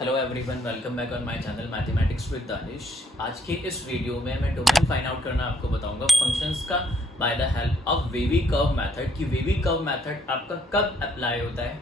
Hello everyone, welcome back on my channel mathematics with Danish. आज के इस वीडियो में मैं डोमेन फाइंड आउट करना आपको बताऊंगा फंक्शंस का bye the help of wavy curve method. कि वेवी कर्व मेथड आपका कब अप्लाई होता है,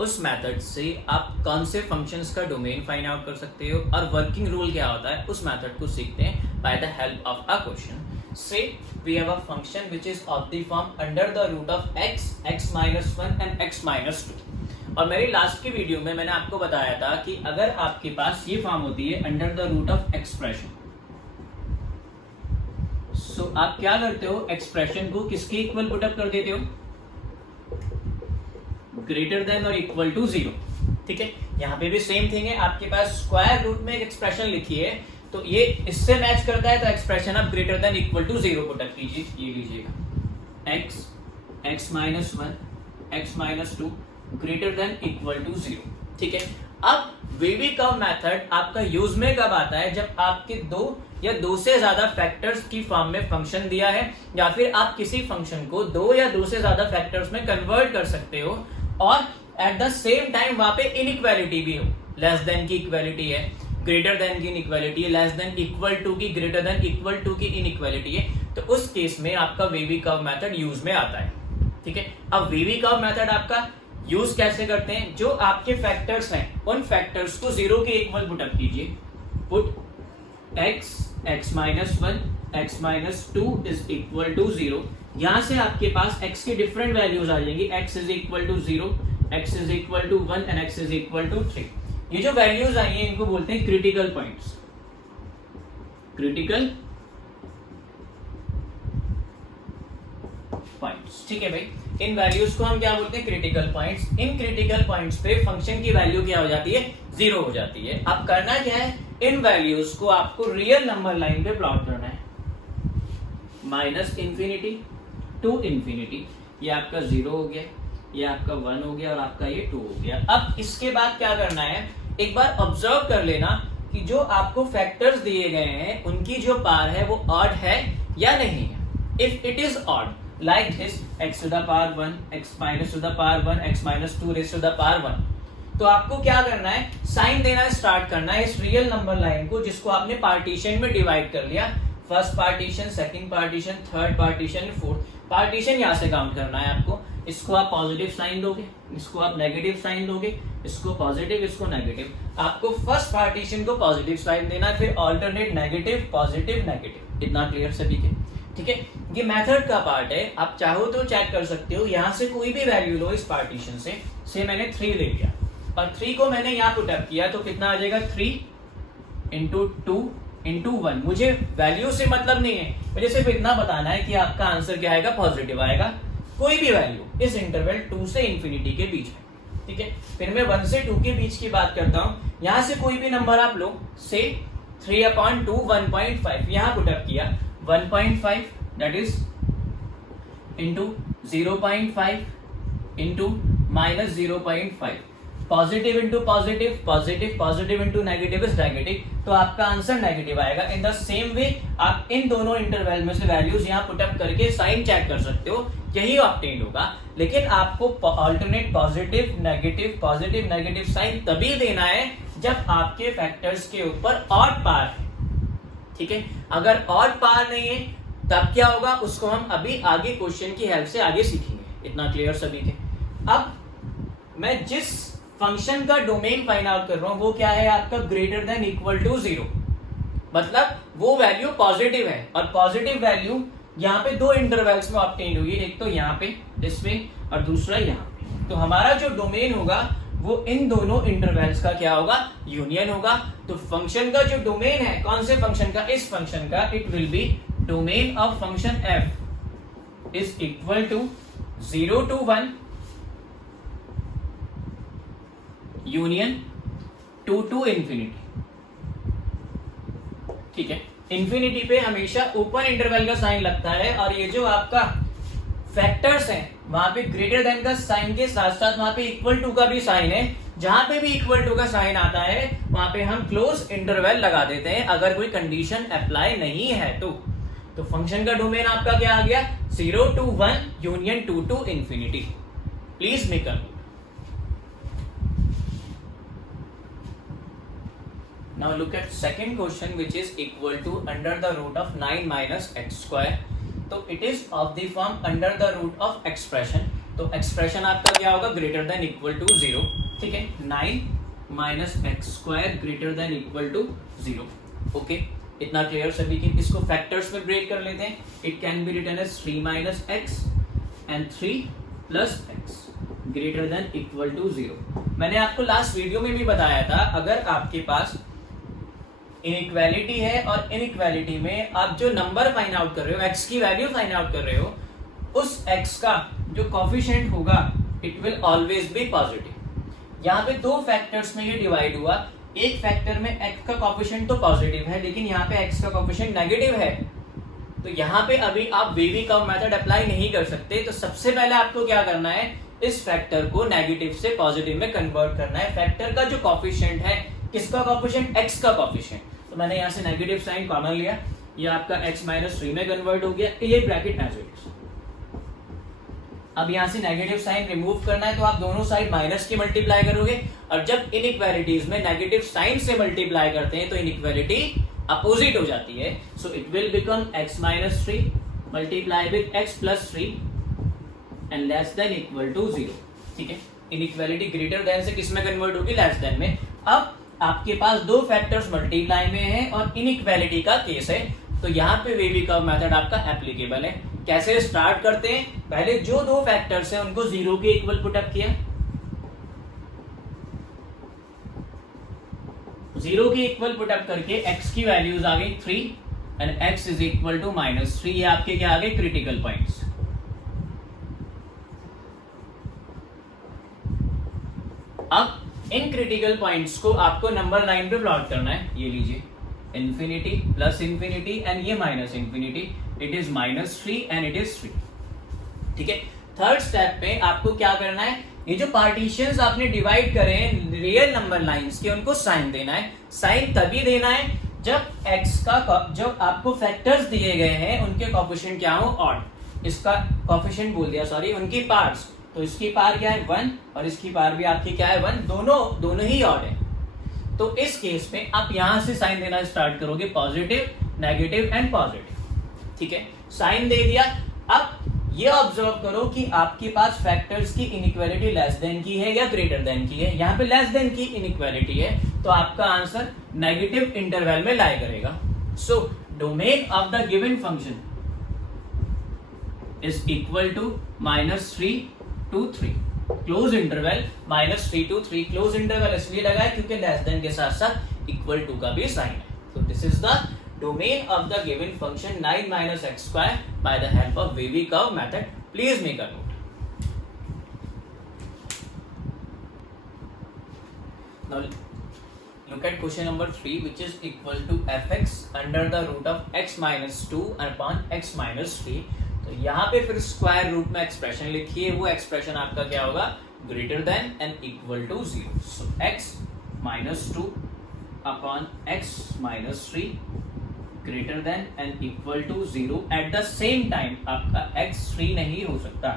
उस मेथड से आप कौन से फंक्शंस का डोमेन फाइंड आउट कर सकते हो और वर्किंग रूल क्या होता है, उस मेथड को सीखते हैं by the help of a question. So we have a function which is of the form under the root of x, x-1 and x-2। और मेरी लास्ट की वीडियो में मैंने आपको बताया था कि अगर आपके पास ये फॉर्म होती है under the root of expression, so आप क्या करते हो, एक्सप्रेशन को किसके इक्वल पुटअप कर देते हो, ग्रेटर देन और इक्वल टू 0। ठीक है, यहां पे भी सेम थिंग है। आपके पास स्क्वायर रूट में एक एक्सप्रेशन लिखी है, तो ये इससे मैच करता है, तो एक्सप्रेशन आप greater than equal to 0 put up कीजिए। ये लीजिएगा x, x-1, x-2 greater than equal to 0। ठीक है, अब वेवी कर्व मेथड आपका यूज में कब आता है, जब आपके दो या दो से ज्यादा फैक्टर्स की फॉर्म में फंक्शन दिया है, या फिर आप किसी फंक्शन को दो या दो से ज्यादा फैक्टर्स में कन्वर्ट कर सकते हो और एट द सेम टाइम वहां पे इनइक्वालिटी भी हो। लेस देन की इक्वालिटी है, ग्रेटर देन की इनइक्वालिटी है, लेस देन इक्वल टू की, ग्रेटर देन इक्वल टू की इनइक्वालिटी है, तो उस केस में आपका वेवी कर्व मेथड यूज में आता है। ठीक है, अब वेवी कर्व मेथड आपका यूज कैसे करते हैं, जो आपके फैक्टर्स हैं उन फैक्टर्स को 0 के इक्वल पुटअप कीजिए। Put x, x-1, x-2 is equal to 0। यहां से आपके पास x की डिफरेंट वैल्यूज आ जाएंगी। x is equal to 0, x is equal to 1 and x is equal to 3। ये जो वैल्यूज आई हैं इनको बोलते हैं क्रिटिकल पॉइंट्स। क्रिटिकल पॉइंट्स, ठीक है भाई, इन वैल्यूज को हम क्या बोलते हैं, critical points. In critical points पे फंक्शन की वैल्यू क्या हो जाती है, 0 हो जाती है। अब करना क्या है, इन वैल्यूज को आपको रियल नंबर लाइन पे प्लॉट करना है। -∞ टू इन्फिनिटी, ये आपका 0 हो गया, ये आपका 1 हो गया और आपका ये 2 हो गया। अब इसके बाद क्या करना है, एक बार ऑब्जर्व कर लेना कि जो आपको फैक्टर्स दिए गए हैं उनकी जो पावर है वो ऑड है या नहीं है। If it is odd, like this, x to the power 1, x minus to the power 1, x minus 2 raised to the power 1, तो आपको क्या करना है, साइन देना स्टार्ट करना है इस रियल नंबर लाइन को, जिसको आपने पार्टीशन में डिवाइड कर लिया। First partition, second partition, third partition, fourth partition, यहां से काउंट करना है आपको। इसको आप पॉजिटिव साइन दोगे, इसको आप नेगेटिव साइन दोगे, इसको पॉजिटिव, इसको नेगेटिव। आपको फर्स्ट पार्टीशन को पॉजिटिव साइन देना, फिर ऑल्टरनेट नेगेटिव पॉजिटिव नेगेटिव। इतना क्लियर सभी के? ठीक है, ये मेथड का पार्ट है। आप चाहो तो चेक कर सकते हो, यहां से कोई भी वैल्यू लो इस पार्टीशन से मैंने 3 ले लिया और 3 को मैंने यहां पुटअप किया, तो कितना आ जाएगा, 3 इंटू 2 इंटू 1। मुझे वैल्यू से मतलब नहीं है, मुझे सिर्फ इतना बताना है कि आपका आंसर क्या आएगा, पॉजिटिव आएगा। कोई भी वैल्यू इस इंटरवल 2 से इंफिनिटी के बीच में। ठीक है, फिर मैं 1 से 2 के बीच की बात करता हूं। यहां से कोई भी नंबर आप लो, से 3/2 1.5 यहां पुटअप किया, 1.5 that is into 0.5 into -0.5, positive into positive, positive positive into negative is negative, तो आपका आंसर नेगेटिव आएगा। इन द सेम वे आप इन दोनों इंटरवल में से वैल्यूज यहाँ पुटअप करके साइन चेक कर सकते हो, यही ऑब्टेन होगा। लेकिन आपको ऑल्टरनेट पॉजिटिव नेगेटिव साइन तभी देना है जब आपके फैक्टर्स के ऊपर ऑड पावर है। ठीक है, अगर ऑड पावर नहीं है तब क्या होगा, उसको हम अभी आगे क्वेश्चन की हेल्प से आगे सीखेंगे। इतना क्लियर सभी के? अब मैं जिस फंक्शन का डोमेन फाइंड आउट कर रहा हूं वो क्या है, आपका ग्रेटर देन इक्वल टू 0, मतलब वो वैल्यू पॉजिटिव है। और पॉजिटिव वैल्यू यहाँ पे दो इंटरवल्स में ऑब्टेन हुई है, एक तो यहाँ पे इसमें और दूसरा यहाँ पे। तो हमारा जो डोमेन होगा वो इन दोनों इंटरवल्स का क्या होगा, यूनियन होगा। तो फंक्शन का जो डोमेन है, कौन से फंक्शन का, इस फंक्शन का, it will be domain of function f is equal to 0 to 1 union 2 to infinity. ठीक है, इंफिनिटी पे हमेशा ओपन इंटरवल का साइन लगता है, और ये जो आपका फैक्टर्स हैं वहां पे ग्रेटर देन का साइन के साथ साथ वहां पे इक्वल टू का भी साइन है। जहां पे भी इक्वल टू का साइन आता है वहां पे हम क्लोज इंटरवल लगा देते हैं, अगर कोई कंडीशन अप्लाई नहीं है तो फंक्शन का डोमेन आपका क्या आ गया, 0 to 1 union 2 to infinity. Please make a Now look at second question, which is equal to under the root of 9 minus x square. तो it is of the form under the root of expression. तो expression आपका क्या होगा, greater than equal to 0. ठीक है, 9 minus x square greater than equal to 0. Okay, इतना clear सभी की. इसको फैक्टर्स में ब्रेक कर लेते हैं. It can be written as 3 minus x and 3 plus x greater than equal to 0. मैंने आपको लास्ट वीडियो में भी बताया था, अगर आपके पास इनइक्वालिटी है और इनइक्वालिटी में आप जो नंबर फाइंड आउट कर रहे हो, x की वैल्यू फाइंड आउट कर रहे हो, उस x का जो कोफिशिएंट होगा it will always be positive. यहाँ पे दो फैक्टर्स में ये डिवाइड हुआ. एक फैक्टर में x का कोफिशिएंट तो पॉजिटिव है, लेकिन यहाँ पे x का कोफिशिएंट नेगेटिव है. तो यहाँ पे अभी आप वेवी कर्व मेथड अप्लाई नहीं कर सकते. तो सबसे पहले आपको क्या करना है, इस फैक्टर को नेगेटिव से पॉजिटिव में कन्वर्ट करना है. फैक्टर का जो कोफिशिएंट है, किसका कोफिशिएंट, x का कोफिशिएंट. तो मैंने यहाँ से नेगेटिव साइन कॉमन लिया, ये आपका x माइनस 3 में कन्वर्ट हो गया. ये ब्रैकेट एज इट इज. अब यहाँ से नेगेटिव साइन रिमूव करना है, तो आप दोनों साइड माइनस की मल्टीप्लाई करोगे. और जब इनइक्वालिटीज में नेगेटिव साइन से मल्टीप्लाई करते हैं तो इनइक्वालिटी अपोजिट हो जाती है. So it will become x minus 3 multiply with x plus 3 and less than equal to 0. ठीक है, इनइक्वालिटी ग्रेटर देन से किस में कन्वर्ट होगी, लेस देन में. अब आपके पास दो फैक्टर्स मल्टीप्लाई में है और इनइक्वालिटी का केस है, तो यहाँ पे वेवी कर्व मेथड आपका एप्लीकेबल है. कैसे स्टार्ट करते हैं, पहले जो दो फैक्टर्स हैं उनको 0 के इक्वल पुट अप किया. 0 के इक्वल पुट अप करके x की वैल्यूज आ गई 3 and x is equal to -3. ये आपके क्या आ गए, क्रिटिकल पॉइंट्स. अब इन क्रिटिकल पॉइंट्स को आपको नंबर लाइन पे प्लॉट करना है. ये लीजिए, इंफिनिटी प्लस इंफिनिटी एंड ये minus infinity. It is -3 and it is 3. ठीक है, थर्ड स्टेप पे आपको क्या करना है, ये जो पार्टीशंस आपने डिवाइड करे हैं रियल नंबर लाइंस के, उनको साइन देना है. साइन तभी देना है जब x का जो आपको फैक्टर्स दिए गए हैं उनके कोफिशिएंट क्या हो, ऑड. इसका कोफिशिएंट बोल दिया, सॉरी, उनकी पार्ट्स. तो इसकी पार क्या है 1 और इसकी पार भी आपकी क्या है 1, दोनों ही ऑड है. तो इस केस में आप यहां से साइन देना स्टार्ट करोगे, पॉजिटिव, नेगेटिव एंड पॉजिटिव. ठीक है, साइन दे दिया. अब ये ऑब्जर्व करो कि आपके पास फैक्टर्स की इनइक्वालिटी लेस देन की है या ग्रेटर देन की है. यहाँ पे लेस देन की इनइक्वालिटी है, तो आपका आंसर नेगेटिव इंटरवल में लाई करेगा. So domain of the given function is equal to -3 to 3. Close interval -3 to 3. Close interval इसलिए लगा है क्योंकि लेस देन के साथ साथ इक्वल टू का भी साइन है. तो this is the domain of the given function 9 minus x square by the help of Wavy curve method. Please make a note. Now look at question number 3, which is equal to fx under the root of x minus 2 upon x minus 3. तो यहाँ पे फिर square root में expression लिखिए. वो expression आपका क्या होगा, greater than and equal to 0. So x minus 2 upon x minus 3 greater than and equal to 0. At the same time आपका x3 नहीं हो सकता.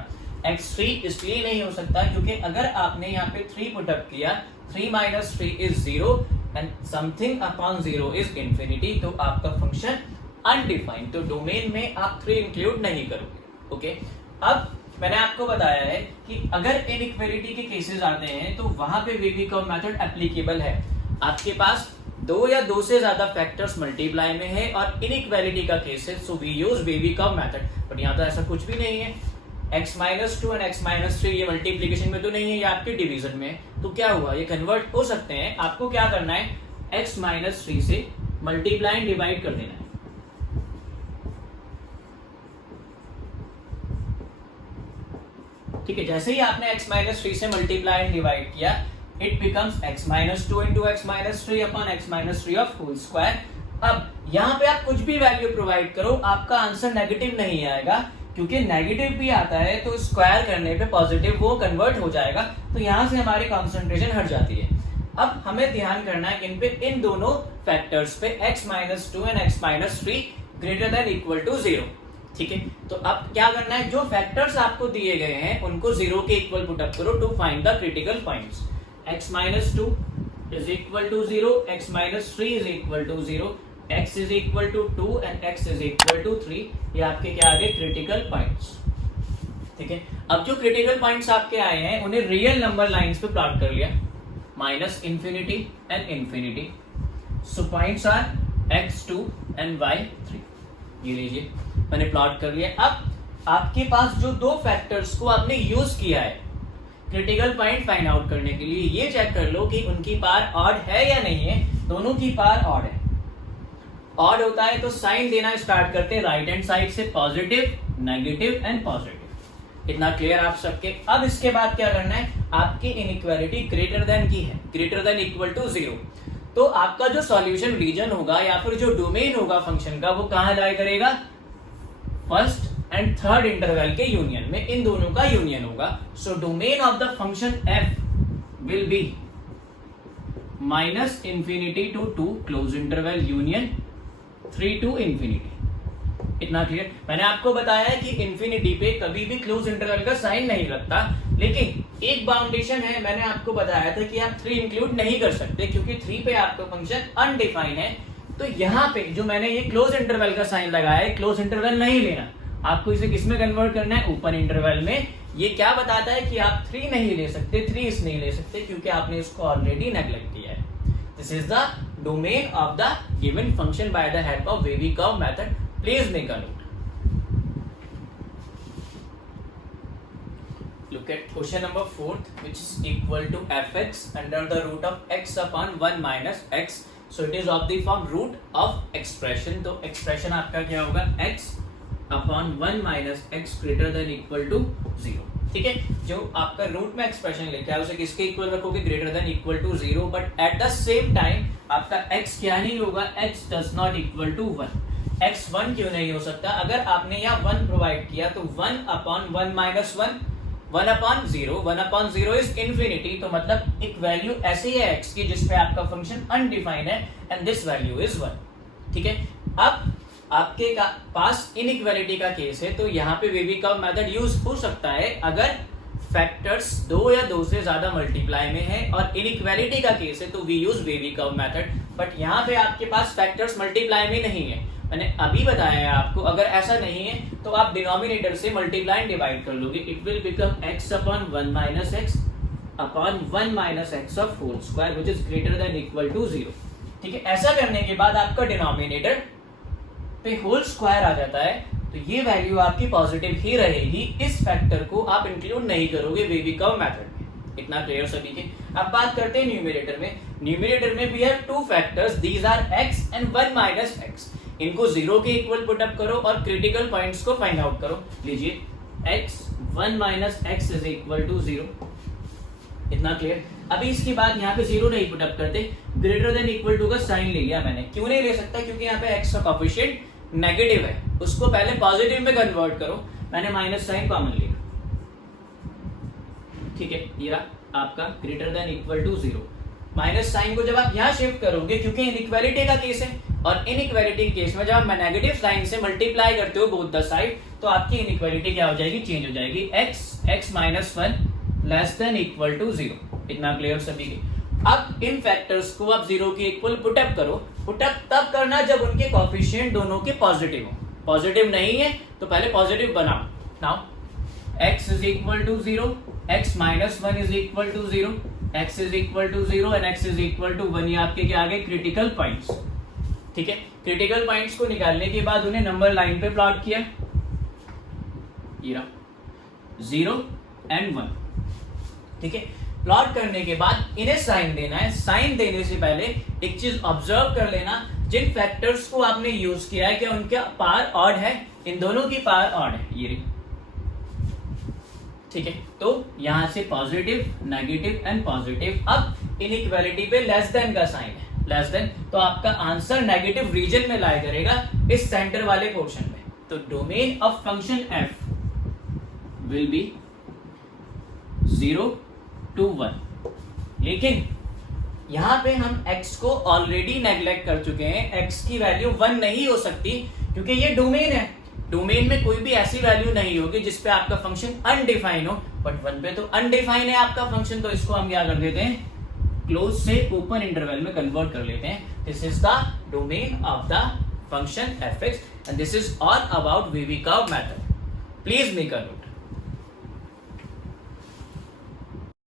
x3 इसलिए नहीं हो सकता क्योंकि अगर आपने यहाँ पे 3 पुट अप किया, 3 minus 3 is 0 and something upon 0 is infinity, तो आपका फंक्शन अनडिफाइंड. तो डोमेन में आप 3 इंक्लूड नहीं करोगे. ओके, अब मैंने आपको बताया है कि अगर इनइक्वालिटी के केसेस आते हैं तो वहां पे वेवी कर्व मेथड एप्लीकेबल है. आपके पास 2 या 2 से ज्यादा फैक्टर्स मल्टीप्लाई में है और इनइक्वालिटी का केस है, so we use wavy curve method. But यहाँ तो ऐसा कुछ भी नहीं है. x minus 2 and x minus 3 ये मल्टीप्लीकेशन में तो नहीं है, ये आपके डिवीजन में. तो क्या हुआ, ये कन्वर्ट हो सकते हैं. आपको क्या करना है, x minus 3 से मल्टीप्लाई एंड डिवाइड कर देना है. ठीक है, जैसे ही आपने x minus 3 से मल्टीप्लाई एंड डिवाइड किया, it becomes x minus 2 into x minus 3 upon x minus 3 of whole square. अब यहाँ पे आप कुछ भी वैल्यू प्रोवाइड करो, आपका आंसर नेगेटिव नहीं आएगा, क्योंकि नेगेटिव भी आता है तो स्क्वायर करने पे पॉजिटिव वो कन्वर्ट हो जाएगा. तो यहाँ से हमारी कॉन्सेंट्रेशन हट जाती है. अब हमें ध्यान करना है इन दोनों फैक्टर्स पे x minus 2 and x minus 3 greater than equal to 0. ठीक है, तो अब क्या करना है, जो फैक्टर्स आपको दिए गए हैं उनको 0 के इक्वल पुट अप करो to find the critical points. x minus 2 is equal to 0, x minus 3 is equal to 0, x is equal to 2 and x is equal to 3. ये आपके क्या आ गए क्रिटिकल पॉइंट्स. ठीक है, अब जो क्रिटिकल पॉइंट्स आपके आए हैं उन्हें रियल नंबर लाइंस पे प्लॉट कर लिया, minus infinity and infinity. So points are x2 and y3. ये लीजिए मैंने प्लॉट कर लिया. अब आपके पास जो दो फैक्टर्स को आपने यूज किया है क्रिटिकल पॉइंट फाइंड आउट करने के लिए, ये चेक कर लो कि उनकी पार ऑड है या नहीं है. दोनों की पार ऑड है. ऑड होता है तो साइन देना स्टार्ट करते हैं राइट हैंड साइड से, पॉजिटिव, नेगेटिव एंड पॉजिटिव. इतना क्लियर आप सबके. अब इसके बाद क्या करना है, आपकी इनइक्वालिटी ग्रेटर देन की है, ग्रेटर देन इक्वल टू 0. तो आपका जो सॉल्यूशन रीजन होगा या फिर जो डोमेन होगा फंक्शन का, वो कहां लाई करेगा, फर्स्ट एंड थर्ड इंटरवल के यूनियन में. इन दोनों का यूनियन होगा. So domain of the function f will be minus infinity to 2 close interval union 3 to infinity. इतना क्लियर. मैंने आपको बताया है कि इंफिनिटी पे कभी भी क्लोज इंटरवल का साइन नहीं लगता, लेकिन एक बाउंडेशन है. मैंने आपको बताया था कि आप 3 इंक्लूड नहीं कर सकते क्योंकि 3 पे आपका फंक्शन अनडिफाइंड है. तो यहाँ पे जो मैंने ये क्लोज इंटरवल का साइन लगाया है, क्लोज इंटरवल नहीं लेना. आपको इसे किसमें कन्वर्ट करना है, ओपन इंटरवल में. ये क्या बताता है कि आप 3 नहीं ले सकते, 3 नहीं ले सकते क्योंकि आपने इसको ऑलरेडी नेग्लेक्ट किया है. This is the domain of the given function by the help of wavy curve method. Please make a note. Look at question number 4, which is equal to fx under the root of x upon 1 minus x. So it is of the form root of expression. तो expression आपका क्या होगा, x upon 1 minus x greater than equal to 0. ठीक है, जो आपका root में expression लेके आए उसे किसके इक्वल रखोगे, greater than equal to 0. But at the same time आपका x क्या नहीं होगा, x does not equal to 1. x 1 क्यों नहीं हो सकता, अगर आपने यहाँ 1 प्रोवाइड किया तो 1 upon 1 minus 1, 1 upon 0, 1 upon 0 is infinity. तो मतलब एक वैल्यू ऐसी है x की जिसपे आपका फंक्शन अनडिफाइंड है एंड दिस वैल्यू इज 1. ठीक है, अब आपके पास इनइक्वालिटी का केस है तो यहाँ पे वेवी कर्व मेथड यूज हो सकता है अगर फैक्टर्स 2 या 2 से ज्यादा मल्टीप्लाई में है. और इनइक्वालिटी का केस है तो we use wavy curve method. But यहाँ पे आपके पास फैक्टर्स मल्टीप्लाई में नहीं है. मैंने अभी बताया है आपको, अगर ऐसा नहीं है तो आप डिनोमिनेटर से मल्टीप्लाई एंड डिवाइड कर लोगे. It will become x upon 1 minus x upon 1 minus x of whole square which is greater than equal to 0. ठीक है, ऐसा करने के बाद आपका डिनोमिनेटर पे होल स्क्वायर आ जाता है तो ये वैल्यू आपकी पॉजिटिव ही रहेगी. इस फैक्टर को आप इंक्लूड नहीं करोगे वेवी कर्व मेथड में. इतना क्लियर सभी के. अब बात करते हैं न्यूमरेटर में. न्यूमरेटर में we have 2 factors, these are x and 1 minus x. इनको 0 के इक्वल पुट अप करो और क्रिटिकल पॉइंट्स को फाइंड आउट करो. लीजिए x 1 minus x is equal to 0. इतना क्लियर. अभी इसके बाद यहाँ पे 0 नहीं पुट अप करते, ग्रेटर देन इक्वल टू का साइन ले लिया मैंने. क्यों नहीं ले सकता, क्योंकि यहाँ पे x का कोएफिशिएंट नेगेटिव है, उसको पहले पॉजिटिव में कन्वर्ट करो. मैंने माइनस साइन कॉमन लिया. ठीक है, ये रहा आपका greater than equal to 0. Minus sign को जब आप यहाँ शिफ्ट करोगे, क्योंकि इनइक्वालिटी का केस है और इनइक्वालिटी के केस में जब आप नेगेटिव साइन से मल्टीप्लाई करते हो बोथ द साइड तो आपकी इनइक्वालिटी क्या हो जाएगी, चेंज हो जाएगी. x minus 1 less than equal to 0. इतना क्लियर सभी के. अब इन फैक्टर्स को आप 0 के इक्वल पुट अप करो. पुट अप तब करना जब उनके कोएफिशिएंट दोनों के पॉजिटिव हो. पॉजिटिव नहीं है तो पहले पॉजिटिव बनाओ. Now x is equal to 0, x minus 1 is equal to 0, x is equal to 0 and x is equal to 1. ये आपके क्या आ गए, क्रिटिकल पॉइंट्स. ठीक है, क्रिटिकल पॉइंट्स को निकालने के बाद उन्हें नंबर लाइन पे प्लॉट किया. ये रहा 0 एंड 1. ठीक है, प्लॉट करने के बाद इन्हें साइन देना है. साइन देने से पहले एक चीज ऑब्जर्व कर लेना, जिन फैक्टर्स को आपने यूज किया है क्या उनका पार ऑड है, इन दोनों की पार ऑड है. ये ठीक है, तो यहां से पॉजिटिव, नेगेटिव एंड पॉजिटिव. अब इनइक्वालिटी पे लेस देन का साइन है, लेस देन, तो आपका आंसर नेगेटिव रीजन में लाई करेगा इस सेंटर वाले पोर्शन में. तो domain of function f will B 0 to 1. लेकिन यहां पे हम x को ऑलरेडी नेग्लेक्ट कर चुके हैं. x की वैल्यू 1 नहीं हो सकती क्योंकि ये डोमेन है. डोमेन में कोई भी ऐसी वैल्यू नहीं होगी जिसपे आपका फंक्शन अनडिफाइन हो. बट 1 पे तो अनडिफाइन है आपका फंक्शन, तो इसको हम क्या कर देते हैं, क्लोज से ओपन इंटरवल में कन्वर्ट कर लेते हैं. This is the domain of the function f x and this is all about V V curve method. Please make a note.